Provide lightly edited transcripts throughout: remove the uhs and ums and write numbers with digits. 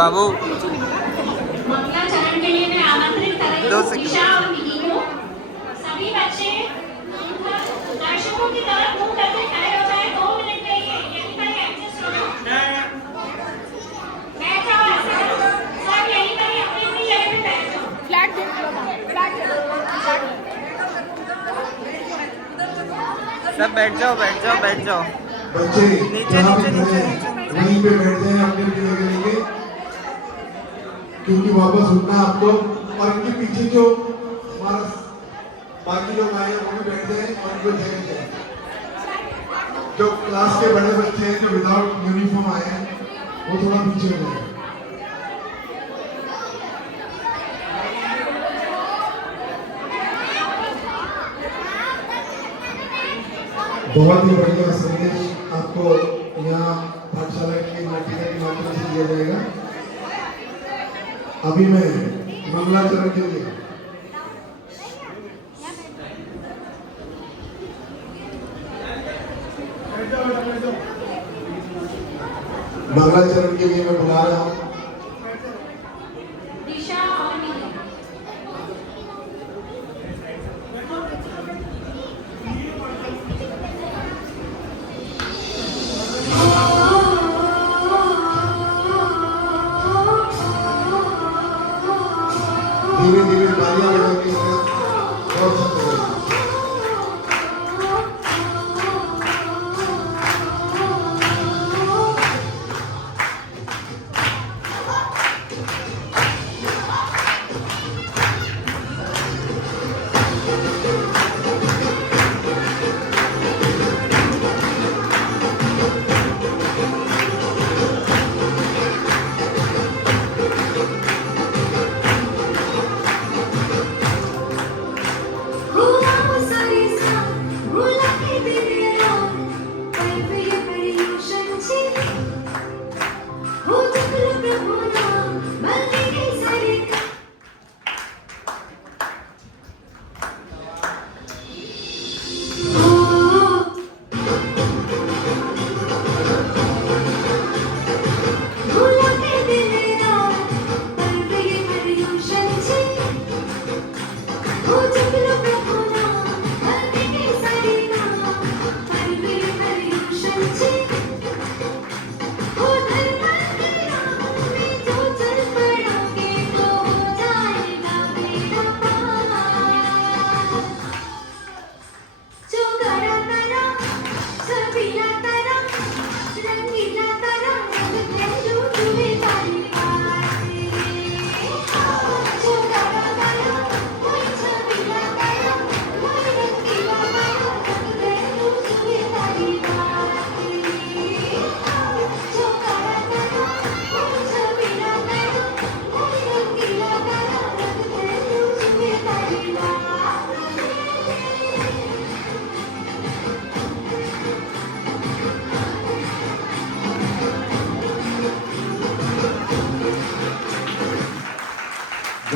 बाबू मंगलाचरण के लिए मैं आमंत्रित कर रही हूँ दिशा और निधि को। सभी बच्चे दर्शकों की तरफ मुंह करके खड़े हो जाए 2 मिनट के लिए। यहीं पर एडजस्ट हो जाओ। बैठ जाओ ऐसे। सब यहीं पर ही अपनी अपनी जगह पे बैठ जाओ। फ्लैट देख लो ना, फ्लैट सब बैठ जाओ बैठ जाओ बैठ जाओ। बच्चे नीचे नीचे नीचे नीचे वहीं पे बैठ जाए अपने अपनी जगह लेके, क्योंकि वापस उठना है आपको। और इनके पीछे जो हमारा बाकी लोग आए हैं वो भी बैठ जाए और उनको जगह जाए। जो क्लास के बड़े बच्चे हैं जो विदाउट यूनिफॉर्म आए हैं वो थोड़ा पीछे हो जाए। बहुत ही बढ़िया संदेश आपको यहाँ पाठशाला के नाटिका के माध्यम से दिया जाएगा। अभी मैं मंगलाचरण के लिए मैं बुला रहा हूँ दिशा और निधि। धीरे धीरे तालियां बजाएंगे और सब करेंगे।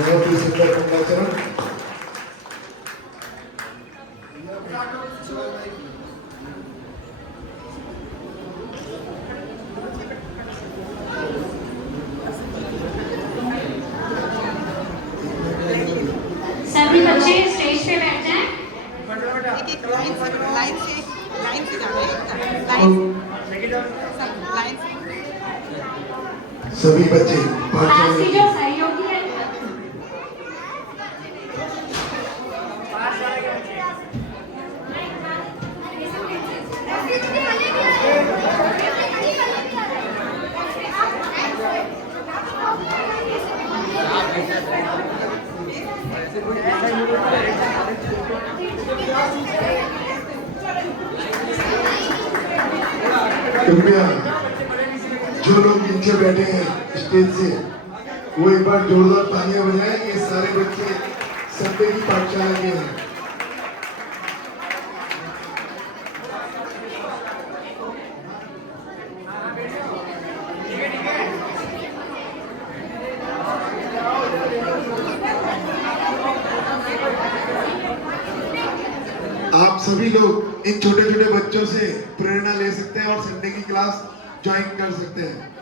बहुत ही सुंदर मंगलाचरण। सभी बच्चे स्टेज पे बैठ जाएं। एक लाइन से जाना है, लाइन से सभी बच्चे क्लास की जो सहयोगी है कृपया जो लोग नीचे बैठे हैं स्टेज से वो एक बार जोरदार तालियां बजाएं। ये सारे बच्चे संडे की पाठशाला के हैं। आप सभी लोग इन छोटे छोटे बच्चों से प्रेरणा ले सकते हैं और संडे की क्लास ज्वाइन कर सकते हैं।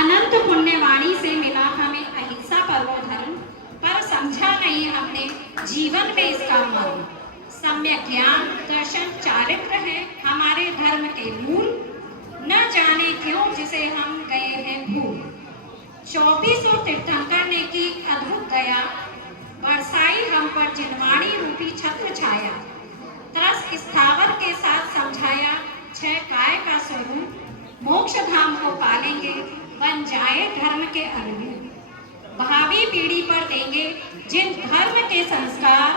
अनंत पुण्यवाणी से मिला हमें अहिंसा पर्वो धर्म, पर समझा नहीं हमने जीवन में इसका मर्म। सम्यक ज्ञान दर्शन चारित्र है हमारे धर्म के मूल, न जाने क्यों जिसे हम गए हैं भूल। 2400 तीर्थंकर ने की अद्भुत दया, बरसाई हम पर जिनवाणी रूपी छत्र छाया। 10 स्थावर के साथ समझाया 6 काय का स्वरूप, मोक्ष धाम को पालेंगे बन जाए धर्म के अनुरूप। भावी पीढ़ी पर देंगे जिन धर्म के संस्कार,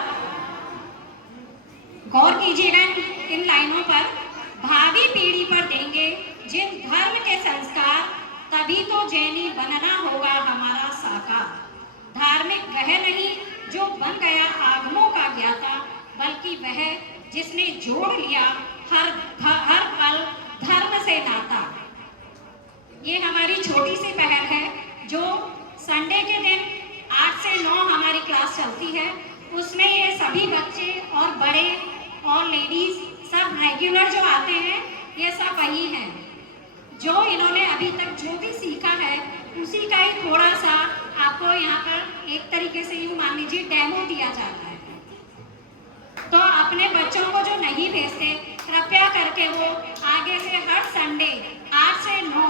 गौर कीजिएगा इन लाइनों पर, भावी पीढ़ी पर देंगे जिन धर्म के संस्कार, तभी तो जैनी बनना होगा हमारा साकार। धार्मिक वह नहीं जो बन गया आगमों का ज्ञाता, बल्कि वह जिसने जोड़ लिया हर पल धर्म से नाता। ये हमारी छोटी सी पहल है जो संडे के दिन 8 से 9 हमारी क्लास चलती है। उसमें ये सभी बच्चे और बड़े और लेडीज सब रेगुलर जो आते हैं, ये सब वही हैं जो इन्होंने अभी तक जो भी सीखा है उसी का ही थोड़ा सा आपको यहाँ पर एक तरीके से यूँ मान लीजिए डेमो दिया जाता है। तो अपने बच्चों को जो नहीं भेजते, कृपया करके वो आगे से हर संडे 8 से 9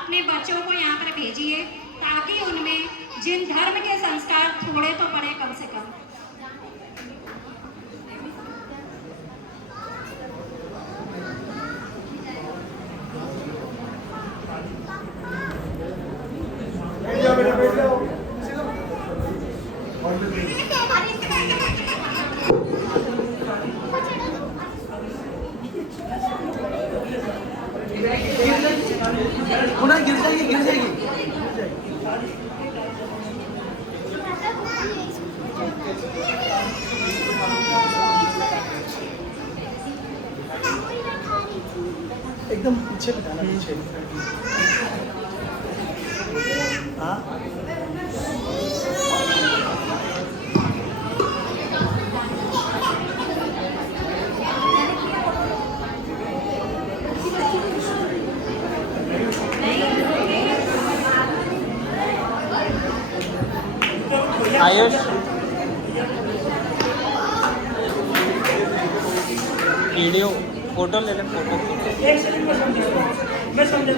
अपने बच्चों को यहाँ पर भेजिए, ताकि उनमें जिन धर्म के संस्कार थोड़े तो पड़े कम से कम। गिर जाएगी। एकदम पीछे बिठाना, पीछे। हाँ आयुष वीडियो फोटो ले ले, फोटो। एक सेकंड मैं समझा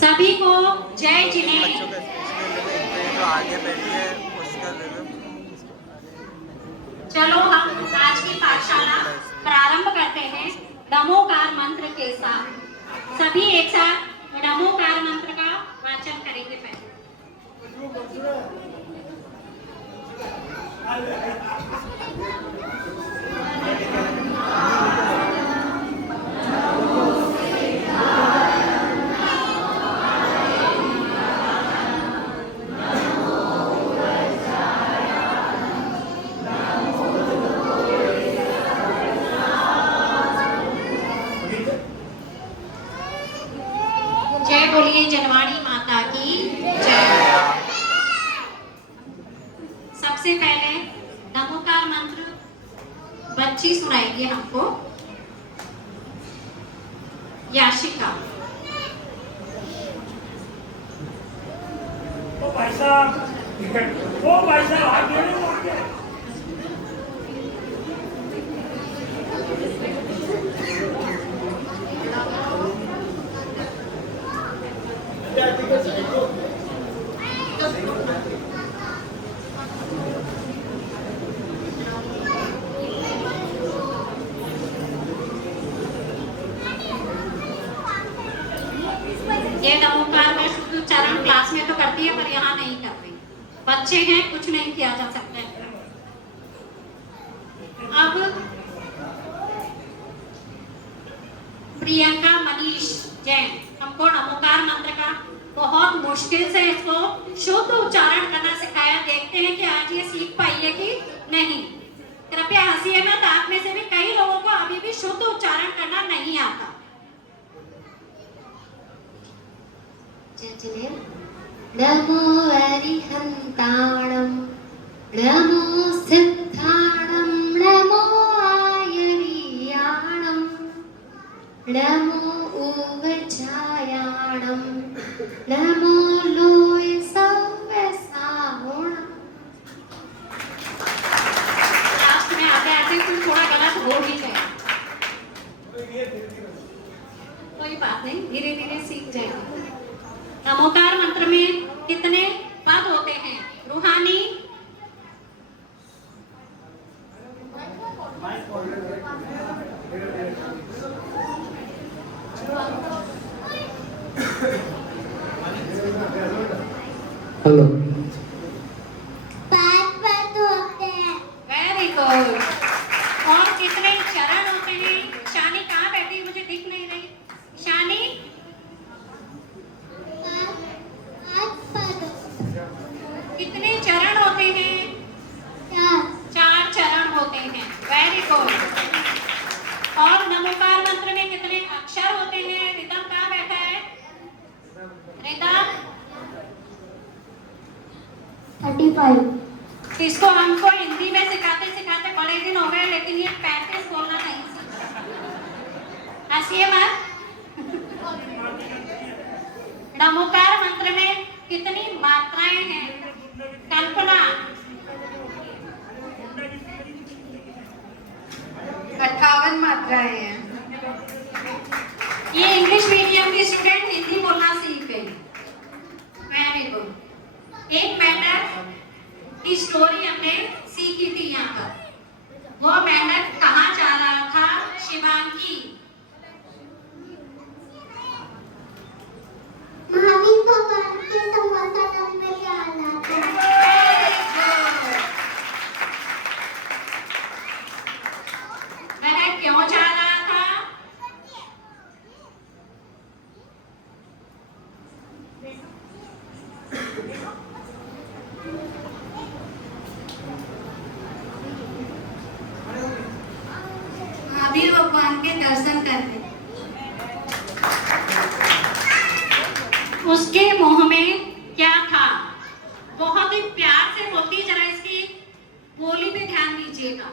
सभी को जय जिने। बच्चों का जो आगे बैठी है उसका ले लो। चलो हम आज की पाठशाला प्रारंभ करते हैं नमोकार मंत्र के साथ। सभी एक साथ नमोकार मंत्र का वाचन करेंगे पहले। बोलिए जनवाणी माता की जय। सबसे पहले नमोकार मंत्र बच्ची सुनाएगी हमको, याशिका। ओ भाई साहब आगे ये नमोकार में शुद्ध उच्चारण क्लास में तो करती है पर यहाँ नहीं कर रही, बच्चे हैं कुछ नहीं किया जा सकता है। अब प्रियंका मनीष जैन हमको नमोकार मंत्र का बहुत मुश्किल से इसको शुद्ध उच्चारण करना सिखाया। देखते हैं कि आज ये सीख पाई है कि नहीं। कृपया हंसिए मत, आप में से भी कई लोगों को अभी भी शुद्ध उच्चारण करना नहीं आता। नमो अरिहन्ताणं नमो सिद्धाणं नमो आयर्याणं नमो उवचायाणं नमो लोय सव्यसाहुणं। लास्ट में आते आते कुछ थोड़ा गलत हो भी गया, कोई बात नहीं, धीरे धीरे सीख जाएगा। नमोकार मंत्र में कितने पद होते हैं? रूहानी हेलो 5 पद होते हैं। Very good. और कितने चरण होते हैं? शानी कहाँ बैठी, मुझे दिख नहीं रही। शानी 5 पद कितने चरण होते हैं? 4 चरण होते हैं। Very good. और नमोकार मंत्र में कितने अक्षर होते हैं? रिदम कहाँ बैठा है? रिदम 35। इसको हमको हिंदी में सिखाते सिखाते बड़े दिन हो गए, लेकिन ये 35 बोलना नहीं सीखा। हंसिए मत। नमोकार मंत्र में कितनी मात्राएं हैं? कल्पना 58 मात्राएं हैं। ये इंग्लिश मीडियम की स्टूडेंट हिंदी बोलना सीख गई। Very good. एक मेंढक की स्टोरी हमने सीखी थी यहाँ पर। वो मेंढक कहाँ जा रहा था? शिवांगी महावीर भगवान के संवत्सर में क्या आना था? वह क्यों जा रहा था? महावीर भगवान के दर्शन करने। उसके मुंह में क्या था? बहुत ही प्यार से बोलती, जरा इसकी बोली पे ध्यान दीजिएगा।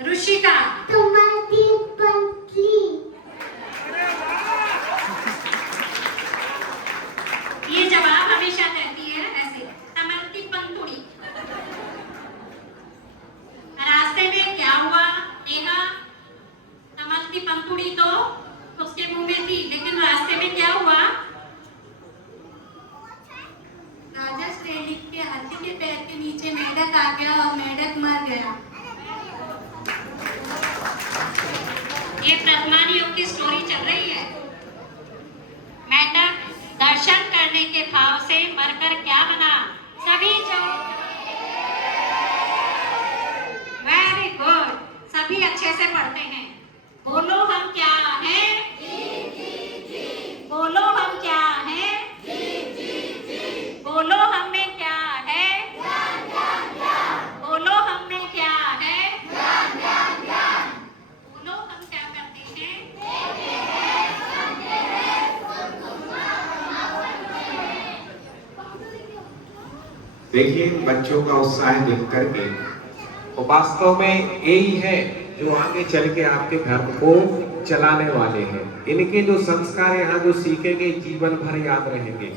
ऋषिका तुम्हारी पंखी। ये जवाब हमेशा कहती है ऐसे, तमलती पंतुड़ी। रास्ते में क्या हुआ? नेहा तमलती पंतुड़ी तो उसके मुंह में थी, लेकिन रास्ते में क्या हुआ? राजा श्रेलिक के हाथी के पैर के नीचे मेढक आ गया और मेढक मर गया। ये वर्तमान युग की स्टोरी चल रही है। मेंढक दर्शन करने के भाव से मरकर क्या बना? सभी जो वेरी गुड, सभी अच्छे से पढ़ते हैं। बोलो हम क्या हैं? बोलो हम क्या हैं? बोलो हम में क्या है? बोलो हम में क्या है? बोलो हम क्या करते हैं? देखिए बच्चों का उत्साह देख करके, और वास्तव में यही है जो आगे चल के आपके धर्म को चलाने वाले हैं। इनके जो संस्कार यहाँ जो सीखेंगे जीवन भर याद रहेंगे।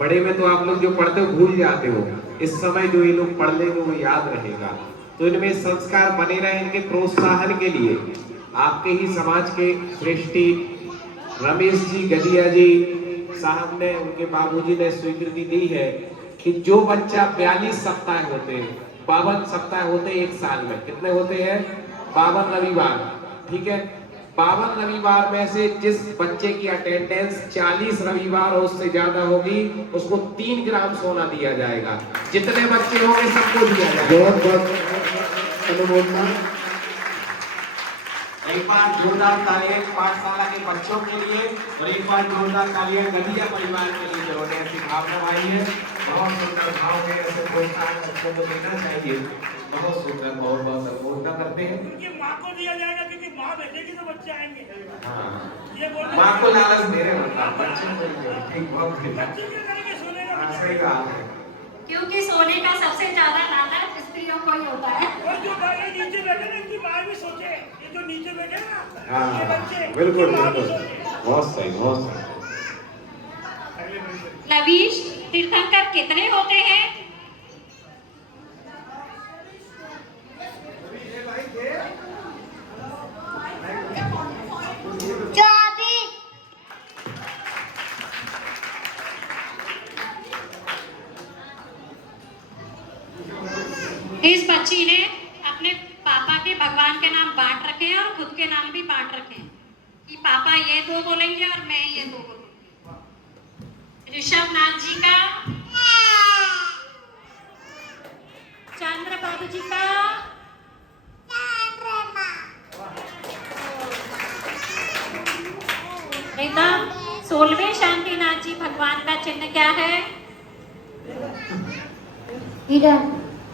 बड़े में तो आप लोग जो पढ़ते हो भूल जाते हो, इस समय जो ये लोग पढ़ लेंगे वो याद रहेगा। तो इनमें संस्कार बने रहे, इनके प्रोत्साहन के लिए आपके ही समाज के श्रेष्ठी रमेश जी गदिया जी साहब ने, उनके बाबूजी ने स्वीकृति दी है कि जो बच्चा 42 सप्ताह होते हैं, 52 सप्ताह होते हैं एक साल में, कितने होते हैं 52 रविवार, ठीक है। 52 रविवार में से जिस बच्चे की अटेंडेंस 40 रविवार और उससे ज्यादा होगी उसको 3 ग्राम सोना दिया जाएगा। जितने बच्चे होंगे सबको दिया जाएगा। बहुत बहुत अनुमोदना। एक बार जोरदार तालियां पाठशाला के बच्चों के लिए और एक बार जोरदार तालियां गदिया परिवार के लिए जिन्होंने ऐसी भावना आई है। बहुत सुंदर भाव में ऐसे प्रोत्साहन बच्चों को देना चाहिए। बहुत सुंदर, बहुत बहुत अनुमोदना करते हैं। क्योंकि माँ को दिया जाएगा, क्योंकि माँ भेजेगी तो बच्चे आएंगे। हाँ, ये बोल माँ को लालच दे रहे मतलब बच्चों को नहीं। ठीक, बहुत बढ़िया। बच्चे क्या करेंगे, सोने का हाँ, सही बात है। क्योंकि सोने का सबसे ज्यादा लालच स्त्रियों को ही होता है। और जो गाय नीचे बैठे ना, इनकी माँ भी सोचे, ये जो नीचे बैठे ना, ये हाँ, बच्चे, बिल्कुल इनकी माँ भी बिल्कुल, सोचे। बहुत सही, बहुत सही। लवीश, तीर्थंकर कितने होते हैं? इस बच्ची ने अपने पापा के भगवान के नाम बांट रखे हैं और खुद के नाम भी बांट रखे हैं कि पापा ये 2 बोलेंगे और मैं ये 2 बोलूंगी। ऋषभ नाथ जी का, चंद्रप्रभु जी का, एकदम 16वें शांतिनाथ जी भगवान का चिन्ह क्या है?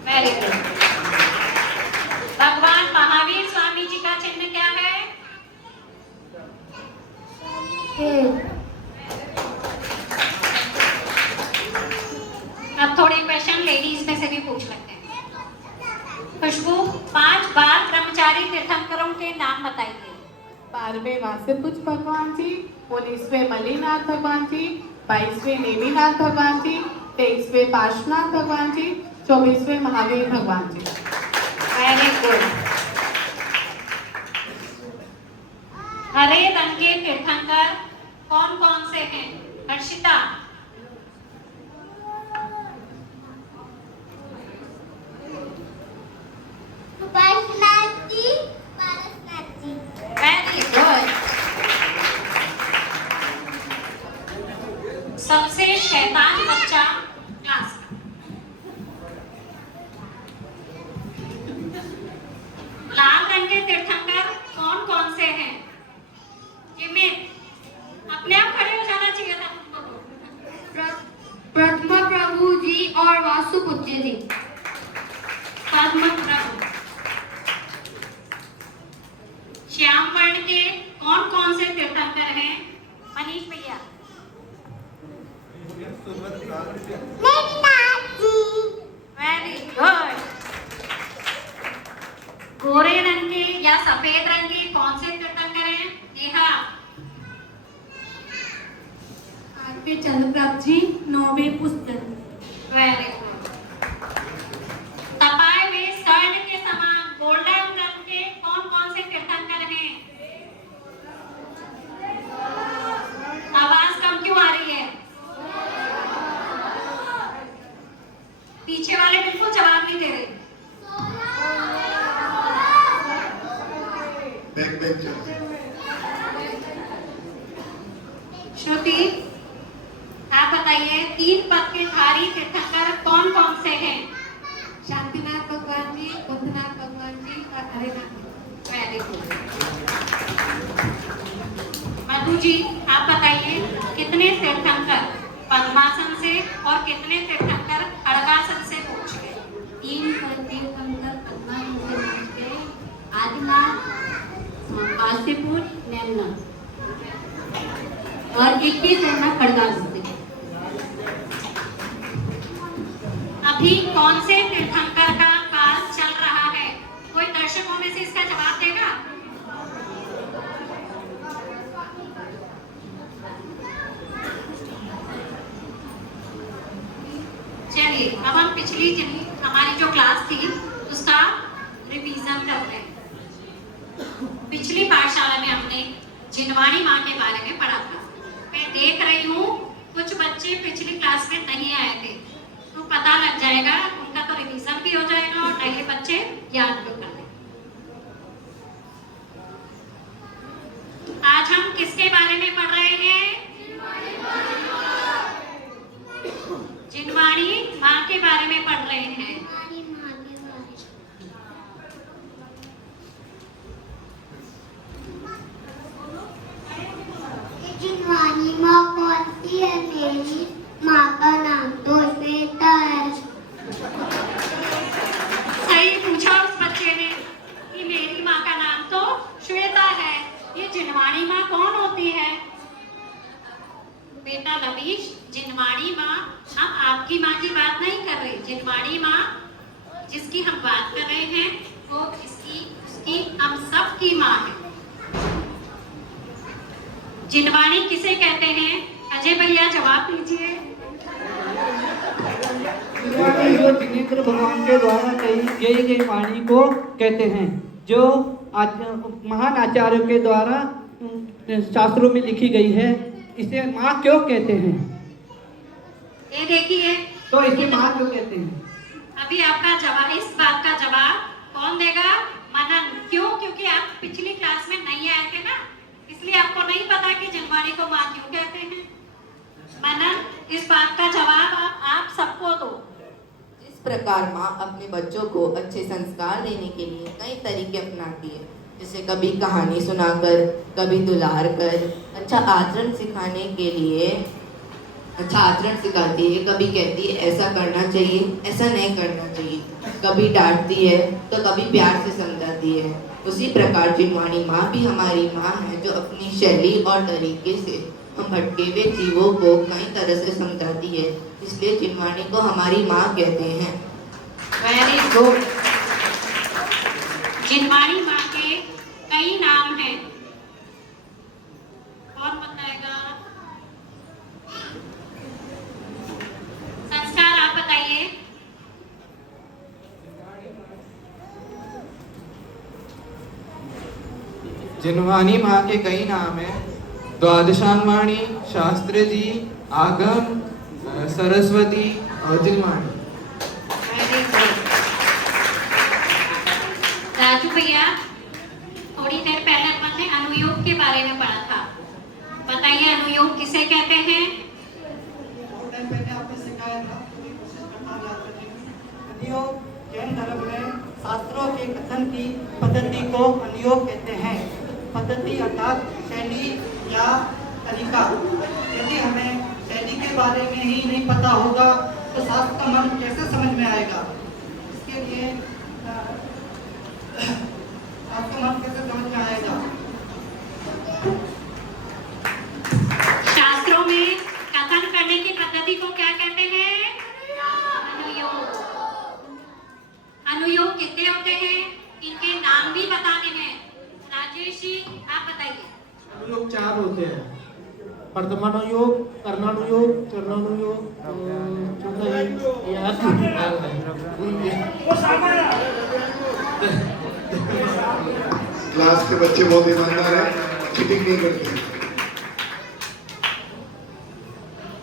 Very good. भगवान महावीर स्वामी जी का चिन्ह क्या है? अब थोड़े क्वेश्चन लेडीज में से भी पूछ लेते हैं। खुशबू, 5 बाल ब्रह्मचारी तीर्थंकरों के नाम बताइए। 12वें वासुपुज भगवान जी, 19वें मलिनाथ भगवान जी, 22वें नेमिनाथ भगवान जी, 23वें पार्श्वनाथ भगवान जी, 24वें महावीर भगवान जी। Very good. हरे रंग के तीर्थंकर कौन कौन से हैं? Harshita, very good. सबसे शैतान बच्चा क्लास का? लाल रंग के तीर्थंकर कौन कौन से हैं? जिमित, अपने आप खड़े हो जाना चाहिए था तुमको। प्रथमा प्रभु जी और वासुपूज्य जी। पद्म प्रभु। श्याम वर्ण के कौन कौन से तीर्थंकर हैं? मनीष भैया। Very good. गोरे रंग के या सफेद रंग के कौन से तीर्थंकर हैं? नेहा। आठवें चंद्रप्रभ जी, 9वें पुष्कर। Very good. तपाए में स्वर्ण के समान गोल्डन रंग के कौन कौन से तीर्थंकर हैं? आवाज कम क्यों आ रही है? पीछे वाले बिल्कुल जवाब नहीं दे रहे। श्रुति, आप बताइए 3 पद के धारी तीर्थंकर कौन कौन से हैं? शांतिनाथ भगवान जी, बुद्धनाथ भगवान जी और हरेनाथ। Very good. मधु जी, आप बताइए कितने तीर्थंकर पद्मासन से और कितने तीर्थंकर खड़गासन से पहुंच गए? 3 तीर्थंकर पद्मासन से पहुंच गए। आदिनाथ, वासुपुज, नेमिनाथ और 21 खड़गासन से। अब अभी कौन से तीर्थंकर का काल चल रहा है? कोई दर्शकों में से इसका जवाब देगा? चलिए अब हम पिछली हमारी जो क्लास थी उसका रिवीजन कर रहे हैं। पिछली पाठशाला में हमने जिनवाणी माँ के बारे में पढ़ा था। मैं देख रही हूँ कुछ बच्चे पिछली क्लास में नहीं आए थे, तो पता लग जाएगा, उनका तो रिवीजन भी हो जाएगा और नए बच्चे याद भी कर लेंगे। आज हम किसके बारे में पढ़ रहे हैं? जिनवाणी माँ के बारे में पढ़ रहे हैं। जिनवाणी माँ कौन सी है? मेरी माँ का नाम तो श्वेता है। सही पूछा उस बच्चे ने कि मेरी माँ का नाम तो श्वेता है। ये जिनवाणी माँ कौन होती है? बेटा लवीश, जिनवाणी माँ, हम आपकी माँ की बात नहीं कर रहे। जिनवाणी माँ जिसकी हम बात कर रहे हैं वो उसकी हम सब की माँ है। जिनवाणी किसे कहते हैं? अजय भैया जवाब दीजिए। जिनवाणी जो जिनेंद्र भगवान के द्वारा कही गई वाणी को कहते हैं, जो महान आचार्यों के द्वारा शास्त्रों में लिखी गई है। इसे माँ क्यों कहते हैं? ये देखिए, तो इसे माँ क्यों कहते हैं? अभी आपका जवाब, इस बात का जवाब कौन देगा? मनन। क्यों? क्योंकि आप पिछली क्लास में नहीं आए थे ना, इसलिए आपको नहीं पता कि जिनवाणी को माँ क्यों कहते हैं। मनन, इस बात का जवाब आप सबको दो। इस प्रकार माँ अपने बच्चों को अच्छे संस्कार देने के लिए कई तरीके अपनाती है, जैसे कभी कहानी सुनाकर, कभी दुलार कर, अच्छा आचरण सिखाने के लिए अच्छा आचरण सिखाती है, कभी कहती है ऐसा करना चाहिए, ऐसा नहीं करना चाहिए, कभी डांटती है तो कभी प्यार से समझाती है। उसी प्रकार जिनवाणी माँ भी हमारी माँ है, जो अपनी शैली और तरीके से हम भटके हुए जीवों को कई तरह से समझाती है, इसलिए जिनवाणी को हमारी माँ कहते हैं। Very good. जिनवाणी माँ के कई नाम हैं, कौन बताएगा? संस्कार आप बताइए। जिनवाणी माँ के कई नाम हैं, द्वादशांगवाणी, शास्त्री जी, आगम, सरस्वती और जिनवाणी। राजू भैया, थोड़ी देर पहले अपन ने अनुयोग के बारे में पढ़ा था, बताइए अनुयोग किसे कहते हैं? पहले आपने सिखाया था, अनुयोग जैन धर्म में शास्त्रों के कथन की पद्धति को अनुयोग कहते हैं। पद्धति अर्थात शैली या तरीका। यदि हमें शैली के बारे में ही नहीं पता होगा तो शास्त्र का मन कैसे समझ में आएगा? इसके लिए शास्त्र का मन कैसे समझ में आएगा? शास्त्रों में कथन करने की पद्धति को क्या कहते हैं? अनुयोग। अनुयोग कितने होते हैं? इनके नाम भी बताने हैं। राजेश जी आप बताइए। अनुयोग 4 होते हैं, वर्तमानुयोग, कर्णानुयोग, चरणानुयोग, क्लास के बच्चे बहुत ईमानदार हैं, चीटिंग नहीं करते।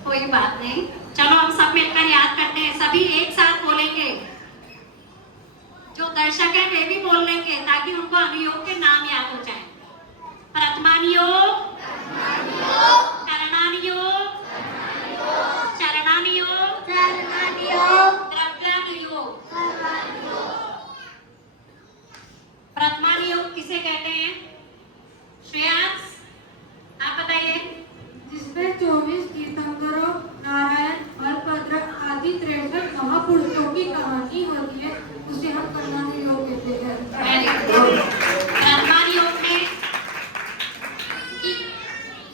कोई बात नहीं, चलो हम सब मिलकर याद करते हैं। सभी एक साथ बोलेंगे, जो दर्शक है वे भी बोल लेंगे ताकि उनको अनुयोग के नाम याद हो जाए। प्रथमानुयोग, करणानुयोग, चरणानुयोग, द्रव्यानुयोग। प्रथमानुयोग किसे कहते हैं? श्रेयांश आप बताइए। जिसमें 24 तीर्थंकरों, नारायण, बलभद्र आदि 63 महापुरुषों की कहानी होती है, उसे हम कर्णानुयोग कहते हैं।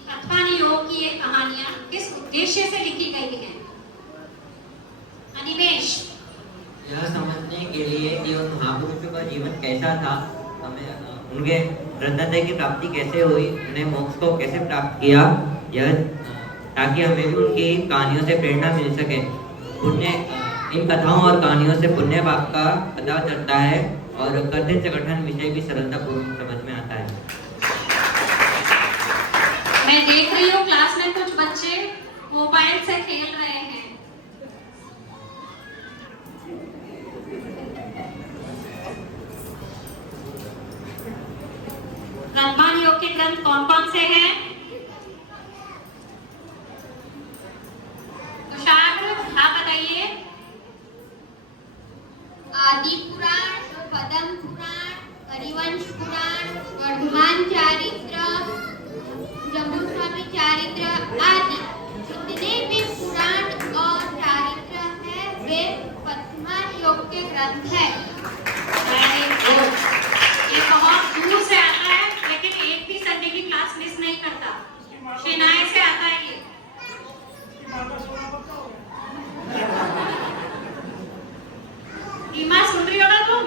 प्रथमानुयोग की ये कहानियां किस उद्देश्य से लिखी गई हैं? अनिमेश यह समझने के लिए कि उन महापुरुषों का जीवन कैसा था, हमें उनके रत्नत्रय की प्राप्ति कैसे हुई, उन्हें मोक्ष को कैसे प्राप्त किया, यह ताकि हमें भी उनकी कहानियों से प्रेरणा मिल सके। पुण्य इन कथाओं और कहानियों से पुण्य पाप का पता चलता है और कठिन से कठिन विषय भी सरलतापूर्वक समझ में आता है। मैं देख रही हूँ क्लास में कुछ बच्चे मोबाइल से खेल रहे हैं। वर्तमान योग के ग्रंथ कौन कौन से हैं? तुषार, आप बताइए। आदि पुराण, पद्म पुराण, हरिवंश पुराण, वर्धमान चारित्र, जम्बूस्वामी चारित्र आदि जितने भी पुराण और चारित्र हैं वे वर्तमान योग के ग्रंथ हैं। ये बहुत दूर से आता है, लेकिन एक भी संडे की क्लास मिस नहीं करता। शेनाई से आता है ये। ईमा सुन रही हो ना तुम?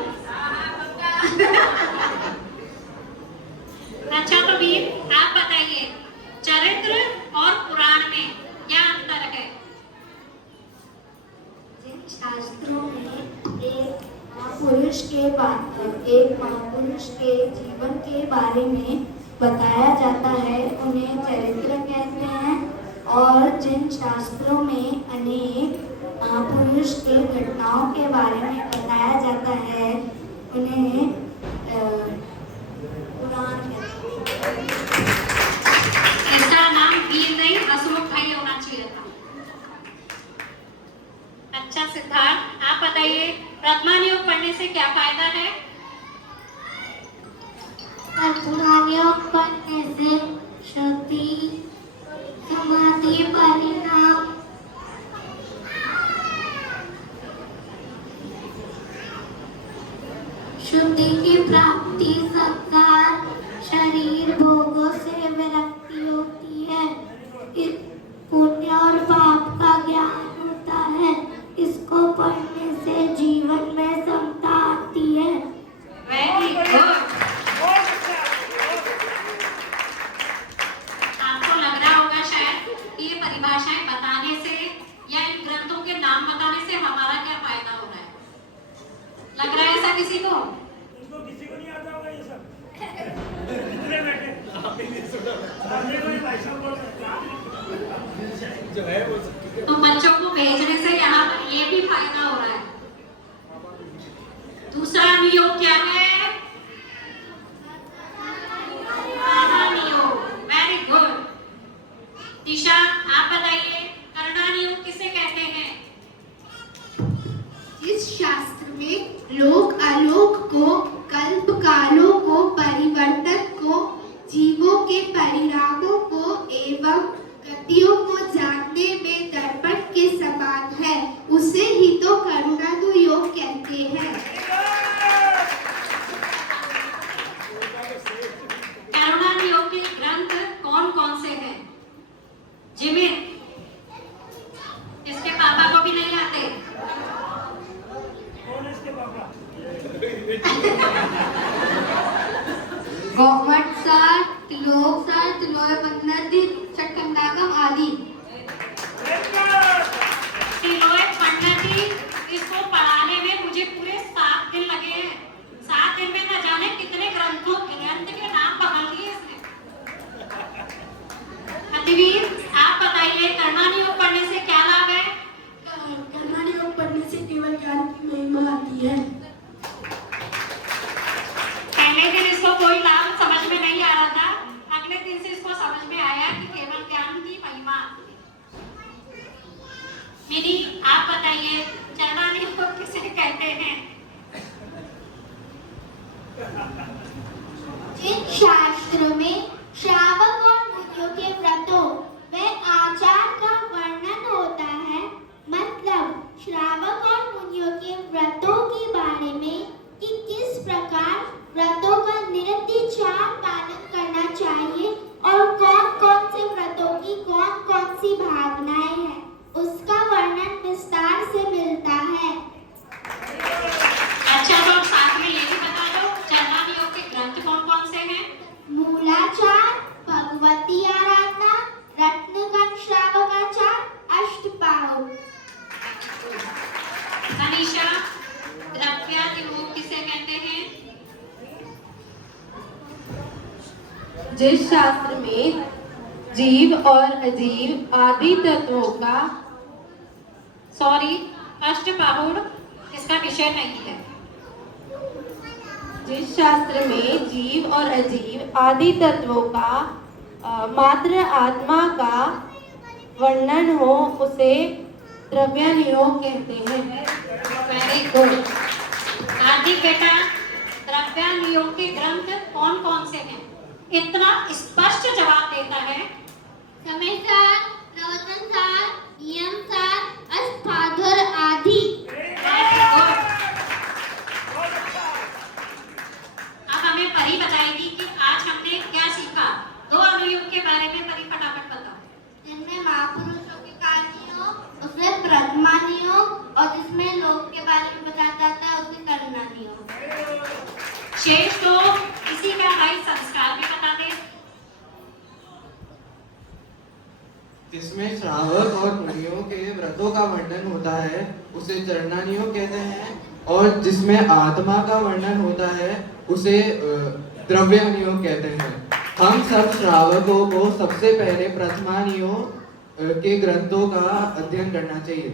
अच्छा तो वीर, आप बताइए चरित्र और पुराण में क्या अंतर है? जिन शास्त्रों में एक महापुरुष के जीवन के बारे में बताया जाता है उन्हें चरित्र कहते हैं, और जिन शास्त्रों में अनेक महापुरुष के घटनाओं के बारे में बताया जाता है उन्हें पुराण कहते हैं। इसका नाम वीर नहीं हसमुख भाई होना चाहिए था। अच्छा सिद्धार्थ, आप बताइए वर्तमान योग पढ़ने से क्या फायदा है? वर्तमान योग पढ़ने से शुद्धि, समाधि, परिणाम, शुद्धि की प्राप्ति, संसार शरीर भोगों से विरक्ति होती है, पुण्य और पाप का ज्ञान होता है। इसको पढ़ने से जीवन में समता आती है। Very good. आपको लग रहा होगा शायद ये परिभाषाएं बताने से या इन ग्रंथों के नाम बताने से हमारा क्या फायदा हो रहा है? लग रहा है ऐसा किसी को? उनको किसी को नहीं आता होगा ये सब। कितने बैठे? हमने कोई भाई साहब बोल जो है वो तो बच्चों को भेजने से यहाँ पर ये भी फायदा हो रहा है। दूसरा अनुयोग क्या है? कर्णानुयोग। Very good. दिशा, आप बताइए कर्णानुयोग किसे कहते हैं? इस शास्त्र में लोक आलोक को, कल्प कालों को, परिवर्तन को, जीवों के परिणामों को एवं गतियों को जानने में दर्पण के समान है, उसे ही तो करुणानुयोग कहते हैं। करुणानुयोग के ग्रंथ कौन कौन से हैं? जिमिन, इसके पापा को भी नहीं आते। कौन इसके पापा? गौमटसार, तिलोकसार, तिलोय पन्नति, चटकंडागम आदि। तिलोय पन्नति, इसको पढ़ाने में मुझे पूरे 7 दिन लगे हैं। 7 दिन में न जाने कितने ग्रंथ के नाम बदल दिए इसने। अतिवीर, आप बताइए कर्णानुयोग पढ़ने से क्या लाभ है? कर्णानुयोग पढ़ने से केवल ज्ञान की महिमा आती है। पहले दिन इसको कोई लाभ समझ में नहीं आ रहा था, अगले दिन से इसको समझ में आया कि केवल ज्ञान की महिमा आती है। मिनी, आप बताइए कर्णानुयोग किसे कहते हैं? जिन शास्त्रों में श्रावक और मुनियों के व्रतों व आचार का वर्णन होता है, मतलब श्रावक और मुनियों के व्रतों के बारे में कि किस प्रकार व्रतों का निरंतर पालन करना चाहिए और कौन कौन से व्रतों की कौन कौन सी भावनाएं हैं, उसका वर्णन विस्तार से मिलता है। कहते हैं? जिस शास्त्र में जीव और अजीव आदि तत्वों का अष्टबाहुड़ इसका विषय नहीं है। जिस शास्त्र में जीव और अजीव आदि तत्वों का मात्र आत्मा का वर्णन हो उसे द्रव्यानुयोग कहते हैं। Very good. हार्दिक बेटा, द्रव्यानुयोग के ग्रंथ कौन कौन से हैं? इतना स्पष्ट जवाब देता है। समय सार, प्रवचन सार, नियम सार, अष्टाध्याय आदि। अब हमें परी बताएगी कि आज हमने क्या सीखा। दो अनुयोग के बारे में परी फटाफट बताओ। जिनमें महापुरुषों की कहानियों उसमें प्रथमा नियोग, और जिसमें लोक के बारे में बताया जाता है उसे करना नियोग। शेष तो इसी का भाई संस्कार भी बता दे। जिसमें श्रावक और मुनियों के व्रतों का वर्णन होता है उसे चरणानियोग कहते हैं, और जिसमें आत्मा का वर्णन होता है उसे द्रव्यानुयोग कहते हैं। हम सब श्रावकों को सबसे पहले प्रथमानियोग के ग्रंथों का अध्ययन करना चाहिए।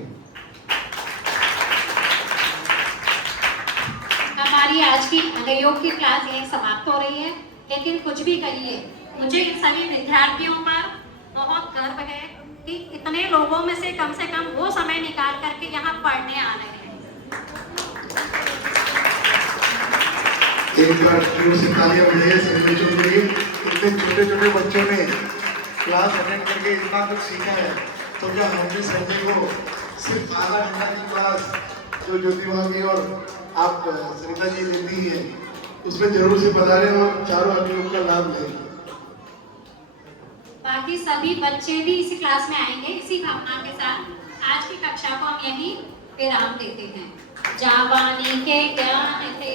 हमारी आज की अनुयोग की क्लास यहीं समाप्त हो रही है, लेकिन कुछ भी कहिए, मुझे इन सभी विद्यार्थियों पर बहुत गर्व है कि इतने लोगों में से कम वो समय निकाल करके यहाँ पढ़ने आ रहे हैं। एक बार जोर से तालियां बजाइए सभी बच्चों के लिए। इतने छोटे छोटे बच्चों ने क्लास अटेंड करके इतना कुछ सीखा है, तो क्या हमने संजय को सिर्फ आधा घंटा की क्लास जो ज्योतिबा की और आप सरिता जी देती है उसमें जरूर से पधारें और चारों अनुयोग का लाभ लें। बाकी सभी बच्चे भी इसी क्लास में आएंगे। इसी भावना के साथ आज की कक्षा को हम यहीं विराम देते हैं। जावानी के ज्ञान थे